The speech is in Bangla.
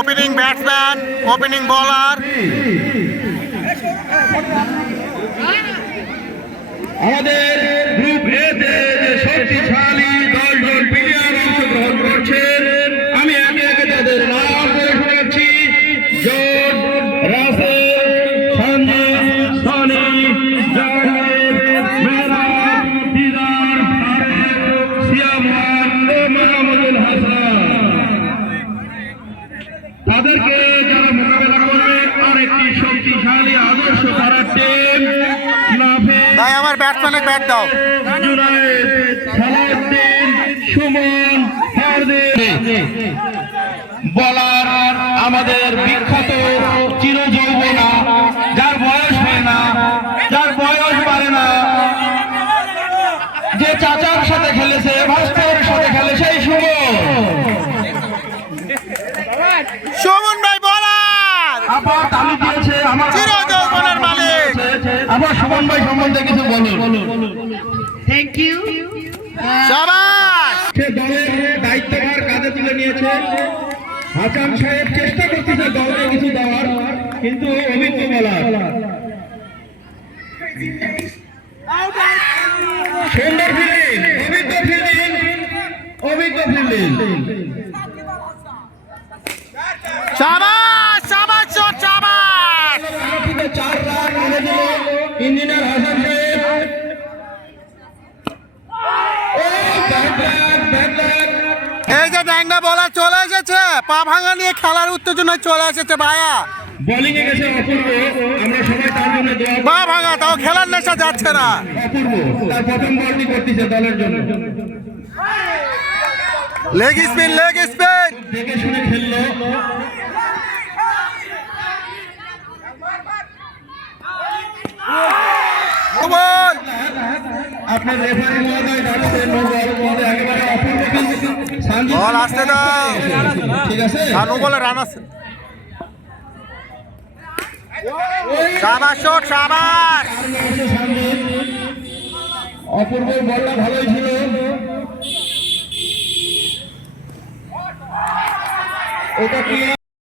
Opening batsman, opening bowler. আমাদের গ্রুপ এ তে যে শক্তিশালী দলজন প্লেয়ার অংশগ্রহণ করছেন, আমি একে একে তাদের নাম বলে শোনাচ্ছি। জন, রাসেল, সঞ্জয়, সনি, জাহেদ, মেহরাব, দিদার, ফারুক, সিয়ামান ও মাহমুদুল হাসান। তাদেরকে যারা মোকাবেলা করবে আরেকটি শক্তিশালী আদর্শ তারা টিম ভাই আমার ব্যাটসম্যানের ব্যাট দাও। সুমন, বলার আমাদের বিখ্যাত চিরযৌবনা, যার বয়স হয় না, যার বয়স পারে না, যে চাচার সাথে খেলেছে, ভাস্করের সাথে খেলে, সেই সুমন ভাই বলার। আবার তালি দিয়েছে আমার চিরযৌবনের মালিক। আবার সুমন ভাই সম্বন্ধে কিছু বলুন। Thank you. শাবাশ। সে দলের দায়িত্বভার কাঁধে তুলে নিয়েছে। হাসান সাহেব চেষ্টা করতেছে দলকে কিছু দেওয়ার, কিন্তু অভিজ্ঞ বলার সুন্দর ফিল্ডিং, অভিজ্ঞ ফিল্ডিং, অভিজ্ঞ ফিল্ডিং। শাবাশ শাবাশ শাবাশ। 4 রান এনে দিল ইঞ্জিনিয়ার হাসান সাহেব। এই যে ড্যাংরা বলার চলে এসেছে, পা ভাঙা নিয়ে খেলার উত্তেজনায় চলে এসেছে ভাইয়া। বোলিং এ গেছে অপূর্ব, আমরা সবাই তার জন্য দোয়া করি। পা ভাঙা তাও খেলার নেশা যাচ্ছে না। অপূর্ব তার প্রথম বলটি করতেছে দলের জন্য। Leg spin, leg spin. দেখে শুনে খেললো। বল। আপনার রেফারি মহোদয় ডাকছেন, নো বল, কিন্তু একেবারে অপূর্ব কিন্তু সানজিৎ বল আসতে দাও। ঠিক আছে। আর নো বলে রান আছে। শাবাশ শট, শাবাশ। সানজিৎ, অপূর্ব বলটা ভালোই ছিল। এটা কি